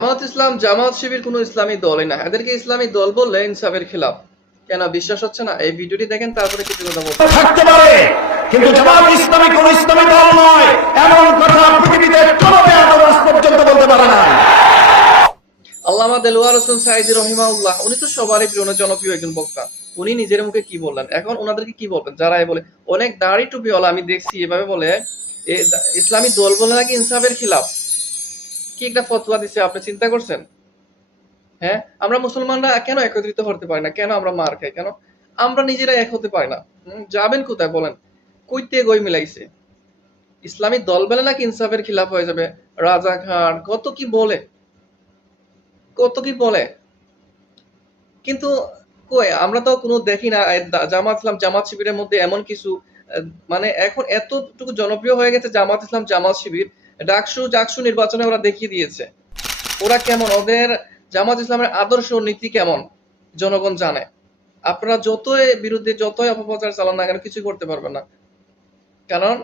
জামাত ইসলাম জামাত শিবির কোনো ইসলামী দলই না, এদেরকে ইসলামী দল বললে ইনসাফের খেলাফ। কেন বিশ্বাস হচ্ছে না? এই ভিডিওটি দেখেন, তারপরে কিছু কথা বলবো। থাকতে পারে, কিন্তু জামাত ইসলামী কোন ইসলামী দল নয়, এমন কথা পৃথিবীতে কোনো বেয়াদব আজ পর্যন্ত বলতে পারে না। আল্লামা দেলোয়ার হোসেন সাঈদী রহিমাহুল্লাহ, উনি তো সবারই প্রিয়, জনপ্রিয় একজন বক্তা। উনি নিজের মুখে কি বললেন, এখন ওনাদেরকে কি বলবেন যারা বলে অনেক দাড়ি টুপিওয়ালা আমি দেখছি এভাবে বলে ইসলামী দল বলে নাকি ইনসাফের খিলাফ। কি একটা ফতোয়া দিছে, আপনি চিন্তা করছেন? হ্যাঁ, আমরা মুসলমানরা কেন একত্রিত হতে পারি না? কেন আমরা মার খাই? কেন আমরা নিজেরা এক হতে পারি না? যাবেন কোথায় বলেন? কইতে গই মিলাইছে। ইসলামী দল বলে নাকি ইনসাফের খিলাফ হয়ে যাবে। রাজা খান কত কি বলে, কত কি বলে, কিন্তু কই আমরা তো কোনো দেখি না। জামাত ইসলাম জামাত শিবিরের মধ্যে এমন কিছু মানে এখন এতটুকু জনপ্রিয় হয়ে গেছে জামাত ইসলাম জামাত শিবির, ডাকসু নির্বাচনে ওরা দেখিয়ে দিয়েছে ওরা কেমন, ওদের জামাত ইসলামের আদর্শ নীতি কেমন জনগণ জানে। আপনারা যতই বিরুদ্ধে যতই অপপ্রচার চালান না কেন কিছুই করতে পারবেন না, কারণ